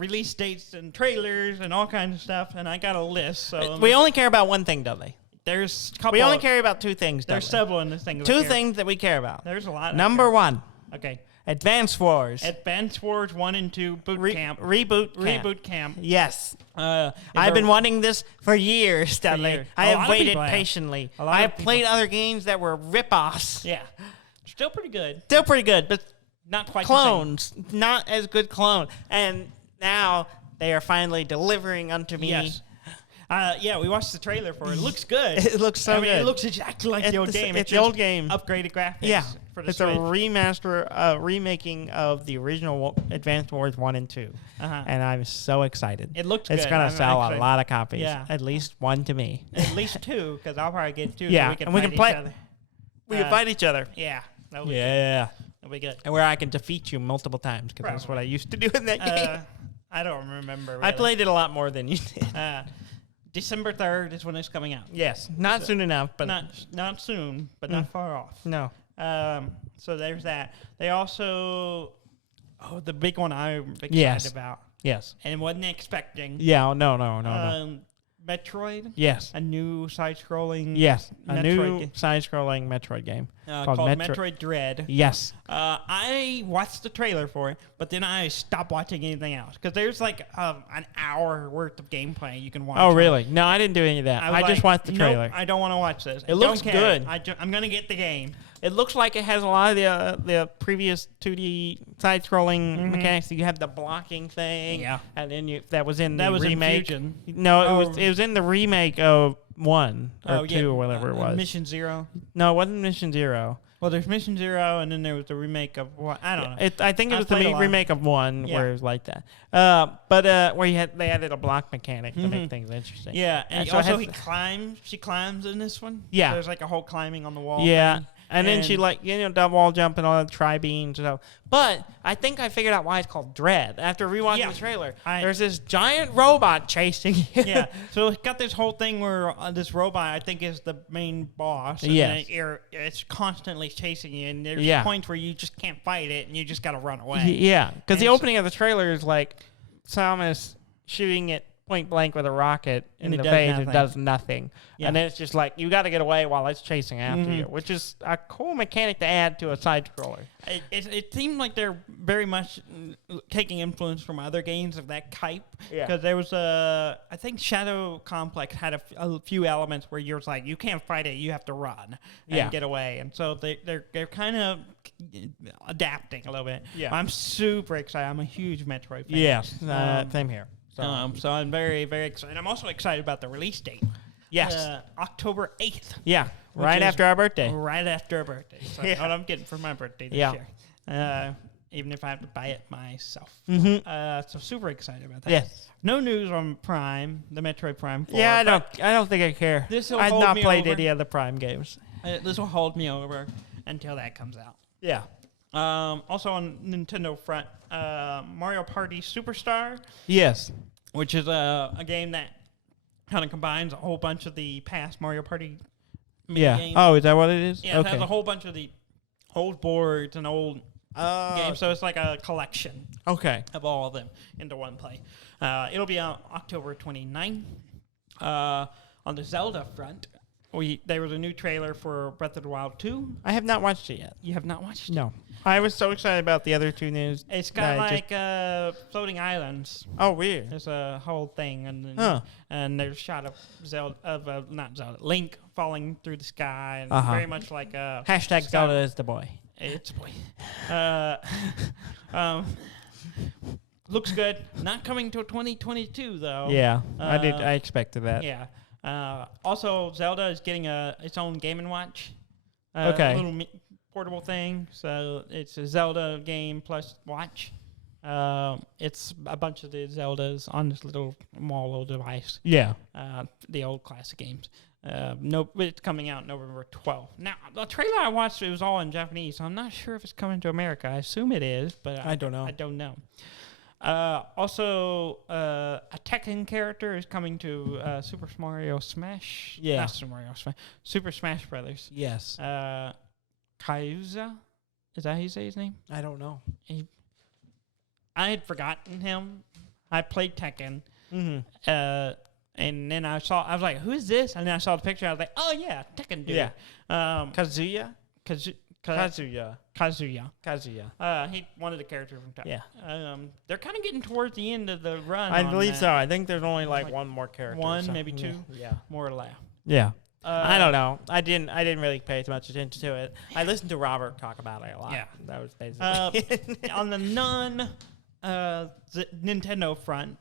release dates and trailers and all kinds of stuff. And I got a list. So We only care about one thing, Dudley. there's a couple. We only care about two things, There's Dudley. several in this thing. Two things that we care about. There's a lot. Number one, Okay. Advance Wars. Advance Wars 1 and 2 boot camp. Reboot camp. Yes. I've I've been wanting this for years, Dudley. years. I A lot have of waited people have. patiently. A lot I of have people. played other games that were rip-offs. Yeah. Still pretty good. Still pretty good, but Not quite clones. Not as good clone. And now they are finally delivering unto me. the same. Yes. Yeah, we watched the trailer for it. It looks good. It looks so good. It looks exactly like the old game. It's the old game. Upgraded graphics. Yeah. For the It's Switch. a remaster, remaking of the original Advance Wars 1 and 2. Uh-huh. And I'm so excited. It looks It's good. going I'm to sell a excited. lot of copies. Yeah. At least one to me. At least 2, because I'll probably get 2. Yeah, so and we can fight play- each other. We can fight each other. Yeah. That'll be good. Yeah. That'll be good. And where I can defeat you multiple times, because that's what I used to do in that game. I don't remember. Really. I played it a lot more than you did. December 3rd is when it's coming out. Yes. Not soon enough, but Not soon, but not far off. no. So there's that. They also, the big one I'm excited Yes. about, Yes. and wasn't expecting. Yeah. No. Metroid, Yes. a new side-scrolling. Yes. A Metroid new game. side-scrolling Metroid game called Metroid Dread. Yes. I watched the trailer for it, but then I stopped watching anything else because there's like an hour worth of gameplay you can watch. Oh, really? No, I didn't do any of that. was I just like, watched the nope, trailer. I don't want to watch this. It looks Don't care. good. I'm gonna get the game. It looks like it has a lot of the previous 2D side-scrolling mechanics. You have the blocking thing, Yeah. and then that was in That the was in remake. Fusion. No, it was in the remake of 1 or 2 or whatever it was. Mission Zero. No, it wasn't Mission Zero. Well, there's Mission Zero, and then there was the remake of what? I don't know. I think it I was the played a lot. remake of 1 Yeah. where it was like that. But where they added a block mechanic to make things interesting. Yeah, and so it also has- she climbs in this one. Yeah. There's like a whole climbing on the wall. Yeah. thing. And then she double wall jump and all the tri-beams and stuff. But I think I figured out why it's called Dread. After rewatching Yeah. the trailer, I- there's this giant robot chasing you. Yeah, so it's got this whole thing where this robot, I think, is the main boss. And Yes. it's constantly chasing you, and there's Yeah. points where you just can't fight it, and you just got to run away. Yeah, because the And opening of the trailer is like Samus shooting it point blank with a rocket in And it the does face and nothing. does nothing. Yeah. And then it's just like, you got to get away while it's chasing after you, which is a cool mechanic to add to a side-scroller. It seemed like they're very much taking influence from other games of that type. Yeah. Because there was I think Shadow Complex had a few elements where you're like, you can't fight it, you have to run and get away. And so they're kind of adapting a little bit. Yeah. I'm super excited. I'm a huge Metroid fan. Yes, same here. So I'm very, very excited. I'm also excited about the release date. Yes. October 8th. Yeah, right is after our birthday. Right after our birthday. So Yeah. what I'm getting for my birthday this Yeah. year. Even if I have to buy it myself. So super excited about that. Yes. No news on Prime, the Metroid Prime 4. Yeah, but I don't think I care. This'll I've hold not me played over. any of the Prime games. This will hold me over until that comes out. Yeah. Also on Nintendo front, Mario Party Superstar, Yes. which is a game that kind of combines a whole bunch of the past Mario Party Yeah. games. Oh, is that what it is? Yeah, it has a whole bunch of the old boards and old games, so it's like a collection Okay. of all of them into one play. It'll be on October 29th. On the Zelda front, there was a new trailer for Breath of the Wild 2. I have not watched it yet. You have not watched it? No. I was so excited about the other two news. It's that got I like just- floating islands. Oh, weird. There's a whole thing, and then, Huh. and there's a shot of not Zelda, Link falling through the sky, and Uh-huh. very much like Hashtag Sky- Zelda is the boy. It's boy. Looks good. Not coming till 2022 though. Yeah, I expected that. Yeah. Also, Zelda is getting its own Game & Watch. Okay. A little portable thing. So it's a Zelda game plus watch. It's a bunch of the Zeldas on this little small device. Yeah. The old classic games. It's coming out November 12th. Now, the trailer I watched, it was all in Japanese, so I'm not sure if it's coming to America. I assume it is, but I don't know. I don't know. Also, a Tekken character is coming to Super Mario Smash. Yeah. Not Super Mario Smash. Super Smash Brothers. Yes. Kyuza? Is that how you say his name? I don't know. I had forgotten him. I played Tekken. Mm-hmm. And then I was like, who is this? And then I saw the picture. I was like, oh, yeah, Tekken dude. Yeah. Kazuya. He one of the characters from Tekken. Yeah. They're kind of getting towards the end of the run. I believe so. I think there's only like one more character. One, maybe two. Yeah. More or less. Yeah. I don't know. I didn't really pay too much attention to it. I listened to Robert talk about it a lot. Yeah. That was basically on the Nintendo front.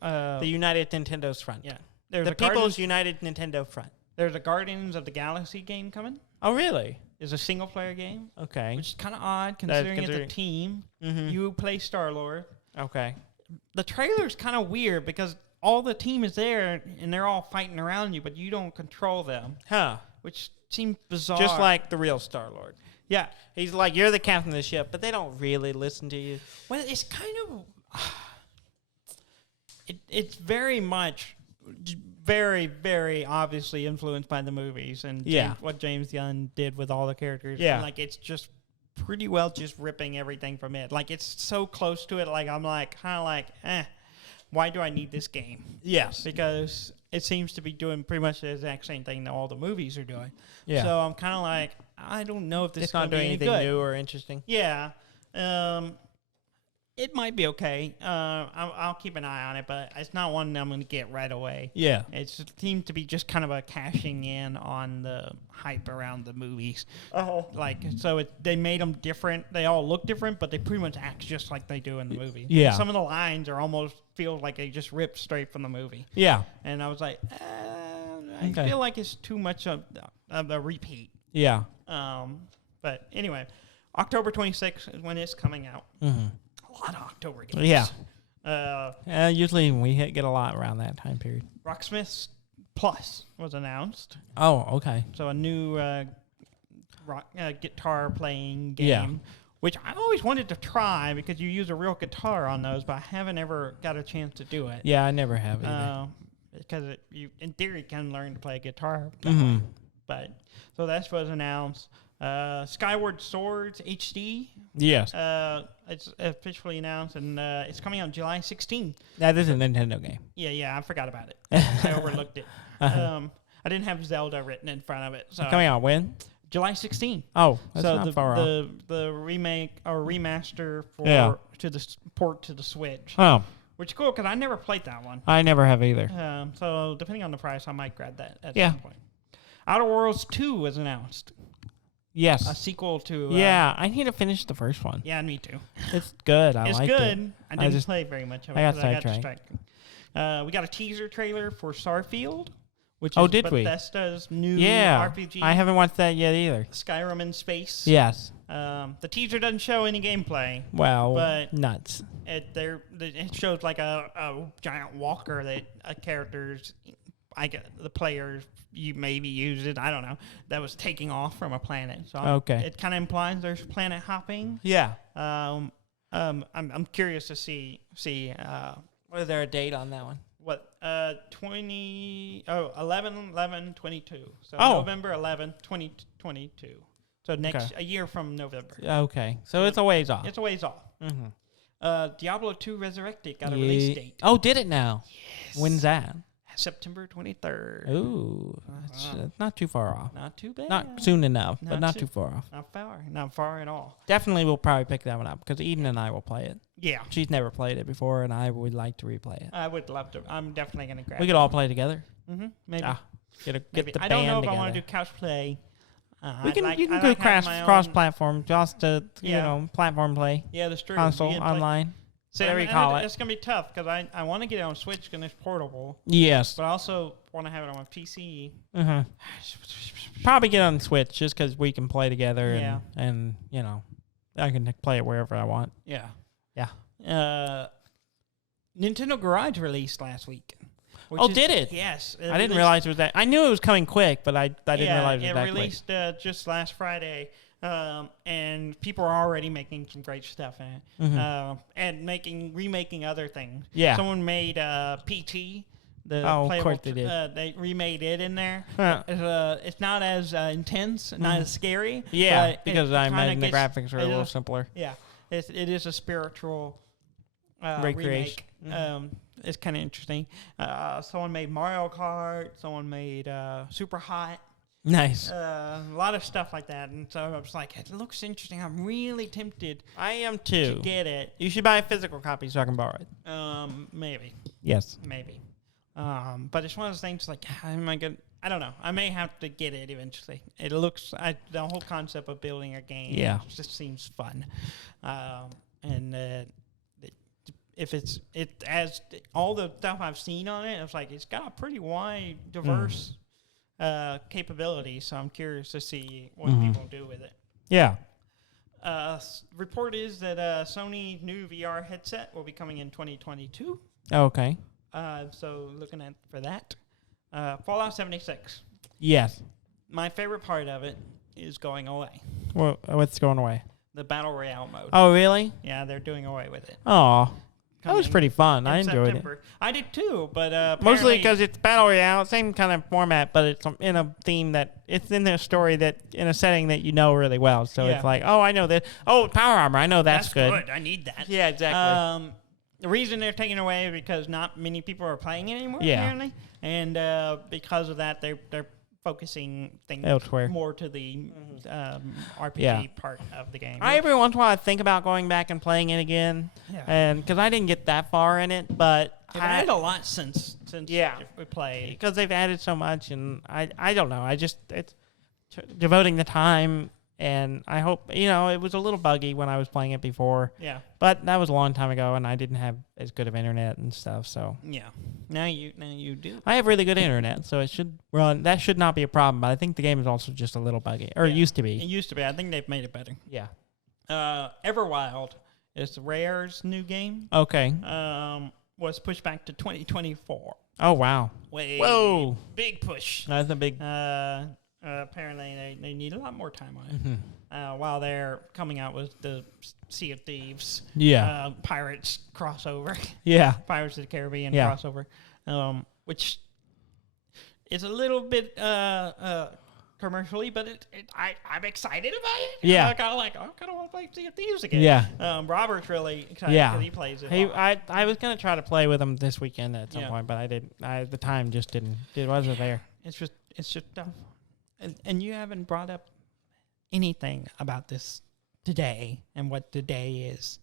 The United Nintendo's front. Yeah. The People's United Nintendo front. There's a Guardians of the Galaxy game coming. Oh, really? It's a single-player game. Okay. Which is kind of odd considering it's a team. Mm-hmm. You play Star-Lord. Okay. The trailer's kind of weird because all the team is there and they're all fighting around you, but you don't control them. Huh. Which seems bizarre. Just like the real Star-Lord. Yeah. He's like, you're the captain of the ship, but they don't really listen to you. Well, it's kind of... It's very much, very, very obviously influenced by the movies and what James Gunn did with all the characters. Yeah. Like, it's just pretty well just ripping everything from it. Like, it's so close to it. Like, I'm like, kind of like, why do I need this game? Yes. Because it seems to be doing pretty much the exact same thing that all the movies are doing. Yeah. So I'm kind of like, I don't know if this is not doing anything new or interesting. Yeah. It might be okay. I'll keep an eye on it, but it's not one I'm going to get right away. Yeah. It seems to be just kind of a cashing in on the hype around the movies. Oh. Like, so they made them different. They all look different, but they pretty much act just like they do in the movie. Yeah. Some of the lines are almost feel like they just ripped straight from the movie. Yeah. And I was like, I feel like it's too much of a repeat. Yeah. But anyway, October 26th is when it's coming out. Mm-hmm. A lot of October games. Yeah. Usually we get a lot around that time period. Rocksmith Plus was announced. Oh, okay. So a new guitar playing game, which I always wanted to try because you use a real guitar on those, but I haven't ever got a chance to do it. Yeah, I never have either. Because you, in theory, can learn to play guitar. Mm-hmm. But so that was announced. Skyward Swords HD. Yes. It's officially announced, and it's coming out July 16th. That is a Nintendo game. Yeah, I forgot about it. I overlooked it. I didn't have Zelda written in front of it. So coming out when? July 16th. Oh, that's not far off. The remake or remaster to the port to the Switch. Oh. Which is cool because I never played that one. I never have either. So depending on the price, I might grab that at some point. Outer Worlds 2 was announced. Yes. A sequel to... I need to finish the first one. Yeah, me too. It's good. It's liked good. It. I didn't play very much of it. I got distracted. sidetracked. We got a teaser trailer for Starfield, which is did Bethesda's new RPG. I haven't watched that yet either. Skyrim in space. Yes. The teaser doesn't show any gameplay. Well, but nuts. It shows like a giant walker that characters, the players, you maybe used it, I don't know, that was taking off from a planet. So it kind of implies there's planet hopping. Yeah. I'm curious to see. Was there a date on that one? 11/11/22. So November 11th, 2022. So a year from November. Okay. So it's a ways off. It's a ways off. Mm-hmm. Diablo 2 Resurrected got a release date. Oh, did it now? Yes. When's that? September 23rd. Ooh. That's not too far off. Not too bad. Not soon enough, but not too far off. Not far at all. Definitely we'll probably pick that one up because Eden and I will play it. Yeah. She's never played it before, and I would like to replay it. I would love to. I'm definitely going to grab it. We could all play together. Mm-hmm. Maybe. Get the I band don't know if together. I want to do couch play. You can go cross-platform, just to, platform play. Yeah, that's true. Console, online. Whatever you call it. It's going to be tough because I want to get it on Switch because it's portable. Yes. But I also want to have it on my PC. Mm-hmm. Probably get on Switch just because we can play together and I can play it wherever I want. Yeah. Yeah. Nintendo Garage released last week. Did it? Yes. I didn't realize it was that. I knew it was coming quick, but I didn't realize it was that quick. It released just last Friday, and people are already making some great stuff in it, and remaking other things. Yeah. Someone made PT. Of course they did. They remade it in there. Huh. It's not as intense, not as scary. Yeah, but because I imagine the graphics are a little simpler. Yeah, it is a spiritual recreation. remake. It's kind of interesting. Someone made Mario Kart. Someone made Super Hot. Nice. A lot of stuff like that. And so I was like, it looks interesting. I'm really tempted. I am too. To get it. You should buy a physical copy so I can borrow it. Maybe. Yes. Maybe. But it's one of those things like, how am I going to... I don't know. I may have to get it eventually. It looks... the whole concept of building a game just seems fun. If it's... As all the stuff I've seen on it, it's like, it's got a pretty wide, diverse capability, so I'm curious to see what people do with it. Yeah. Report is that Sony new VR headset will be coming in 2022. Okay. So looking for that. Fallout 76. Yes. My favorite part of it is going away. Well, what's going away? The Battle Royale mode. Oh, really? Yeah, they're doing away with it. Oh, that was pretty fun. I enjoyed it. I did too, but mostly because it's Battle Royale, same kind of format, but it's in a theme that it's in a story that in a setting that you know really well. So it's like, oh, I know that. Oh, power armor, I know that's good. I need that. Yeah, exactly. The reason they're taking it away is because not many people are playing it anymore, yeah. apparently. And because of that, they're focusing things elsewhere, more to the RPG part of the game. Every once in a while I think about going back and playing it again, and because I didn't get that far in it, but they've added a lot since we played. Because they've added so much, and I don't know. It's devoting the time. And I hope, it was a little buggy when I was playing it before. Yeah. But that was a long time ago, and I didn't have as good of internet and stuff, so. Yeah. Now you do. I have really good internet, so it should run. That should not be a problem, but I think the game is also just a little buggy. Or it used to be. It used to be. I think they've made it better. Yeah. Everwild is Rare's new game. Okay. Was pushed back to 2024. Oh, wow. Whoa. Big push. That's a big... Apparently, they need a lot more time on it while they're coming out with the Sea of Thieves, Pirates crossover, Pirates of the Caribbean crossover, which is a little bit commercially, but I'm excited about it. Yeah, I kind of want to play Sea of Thieves again. Yeah, Robert's really excited because he plays it. I was gonna try to play with him this weekend at some point, but I didn't. The time just didn't. It wasn't there. It's just tough. And you haven't brought up anything about this today and what today is.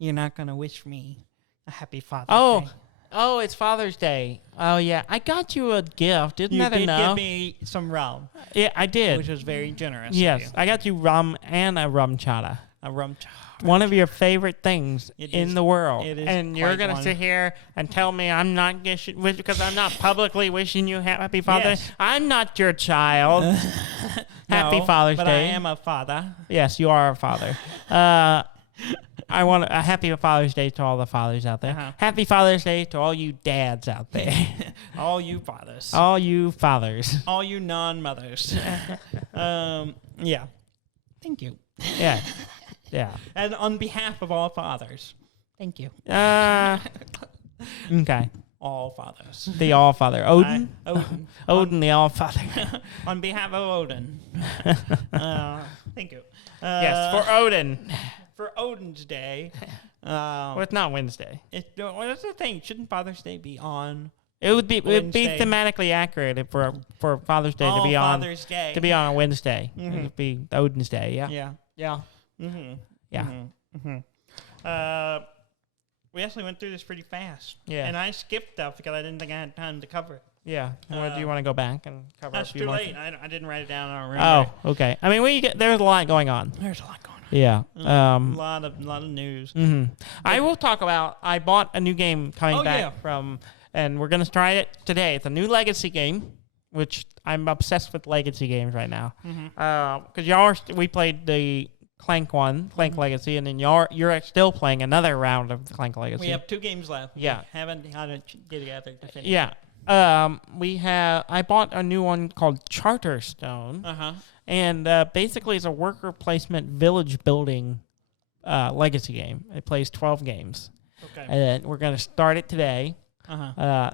You're not going to wish me a happy Father's Day. Oh, it's Father's Day. Oh, yeah. I got you a gift. Isn't that enough? You did give me some rum. Yeah, I did. Which was very generous. Yes. I got you rum and a rum chata. A rum chata. One of your favorite things in the world. It is. And you're going to sit here and tell me I'm not because I'm not publicly wishing you happy Father's Day. I'm not your child. Happy Father's Day. But I am a father. Yes, you are a father. I want a happy Father's Day to all the fathers out there. Happy Father's Day to all you dads out there. All you fathers. All you fathers. All you non-mothers. Yeah. Thank you. Yeah. Yeah. And on behalf of all fathers, thank you. Okay. All fathers. The All Father. Odin? Odin, the All Father. On behalf of Odin. Thank you. Yes, for Odin. For Odin's Day. Well, it's not Wednesday. That's the thing. Shouldn't Father's Day be on? It would be thematically accurate for Father's Day to be on Father's Day. To be on a Wednesday. It would be Odin's Day. Yeah. Yeah. Yeah. Mm-hmm. Yeah. Mm-hmm. We actually went through this pretty fast. Yeah. And I skipped stuff because I didn't think I had time to cover it. Yeah. Do you want to go back and cover that's a few too more late. I didn't write it down. I don't remember. Oh, okay. I mean, there's a lot going on. There's a lot going on. Yeah. A lot of news. Mm-hmm. I will talk about, I bought a new game coming back from, and we're going to try it today. It's a new Legacy game, which I'm obsessed with Legacy games right now. Because we played the Clank one, Clank Legacy, and then you're still playing another round of Clank Legacy. We have 2 games left. Yeah. We haven't got to get together to finish. Yeah. I bought a new one called Charterstone. Uh-huh. And basically it's a worker placement village building legacy game. It plays 12 games. Okay. And we're going to start it today.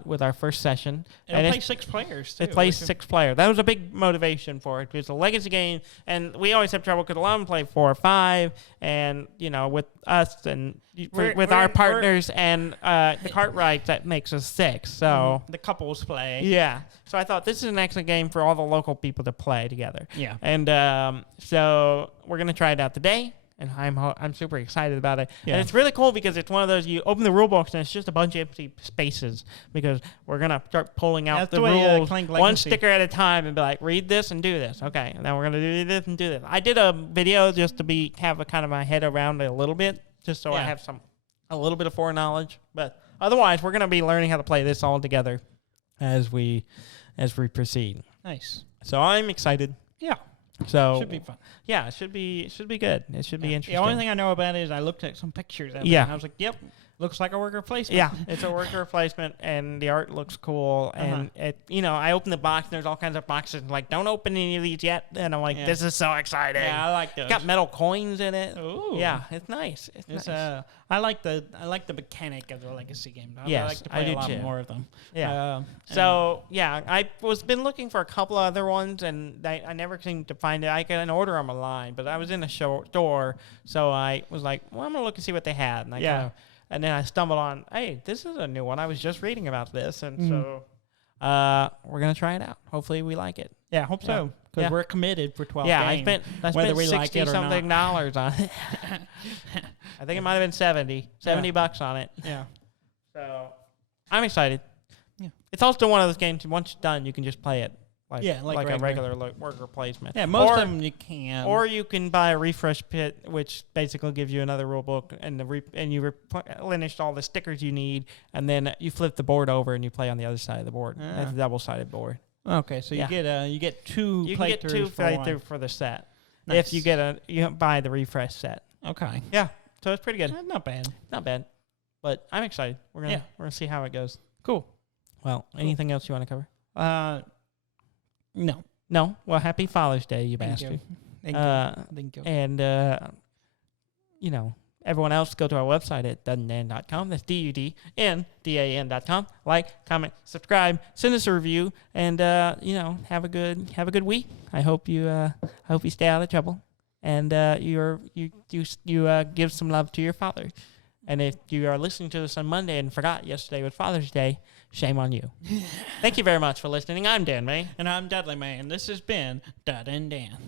With our first session. It'll play 6 players, too. It plays 6 players. That was a big motivation for it. It's a legacy game, and we always have trouble because a lot of them play 4 or 5, and, with us and with our partners and the Cartwrights, that makes us 6. So the couples play. Yeah. So I thought this is an excellent game for all the local people to play together. Yeah. And so we're going to try it out today. And I'm super excited about it. Yeah. And it's really cool because it's one of those, you open the rule books and it's just a bunch of empty spaces because we're going to start pulling out the rules one sticker at a time and be like, read this and do this. Okay. And then we're going to do this and do this. I did a video just to have a kind of my head around it a little bit, just so I have a little bit of foreknowledge. But otherwise, we're going to be learning how to play this all together as we proceed. Nice. So I'm excited. Yeah. So should be fun. Yeah, it should be good. It should be interesting. The only thing I know about it is I looked at some pictures of it and I was like, yep, looks like a worker placement. Yeah, it's a worker placement and the art looks cool and it I opened the box and there's all kinds of boxes like don't open any of these yet and I'm like this is so exciting. Yeah, I like those. It's got metal coins in it. Ooh. Yeah, it's nice. It's nice. I like the mechanic of the legacy game. Yes, I like to play a lot too. more of them. Yeah. I was been looking for a couple of other ones and I never seemed to find it. I can order them online, but I was in a store, so I was like, well, I'm gonna look and see what they had. And and then I stumbled on, hey, this is a new one. I was just reading about this, and so we're gonna try it out. Hopefully, we like it. Yeah, I hope so. Because we're committed for 12 games. I spent $60-something on it. I think it might have been $70 bucks on it. Yeah. So I'm excited. Yeah. It's also one of those games. Once it's done, you can just play it. Like a regular worker placement. Yeah, most of them you can. Or you can buy a refresh kit, which basically gives you another rule book, and you replenish all the stickers you need, and then you flip the board over and you play on the other side of the board. That's a double-sided board. Okay, so you get 2 you playthroughs. You get 2 playthroughs for the set. Nice. If you buy the refresh set. Okay. Yeah, so it's pretty good. Not bad. Not bad, but I'm excited. We're gonna see how it goes. Cool. Well, anything else you want to cover? No. No? Well, happy Father's Day, you bastard. Thank you. And, everyone else, go to our website at duddan.com. That's DUDNDAN.com. Like, comment, subscribe, send us a review, and, have a good week. I hope you stay out of trouble, and you give some love to your father. And if you are listening to this on Monday and forgot yesterday was Father's Day, shame on you. Thank you very much for listening. I'm Dan May. And I'm Dudley May. And this has been Dud and Dan.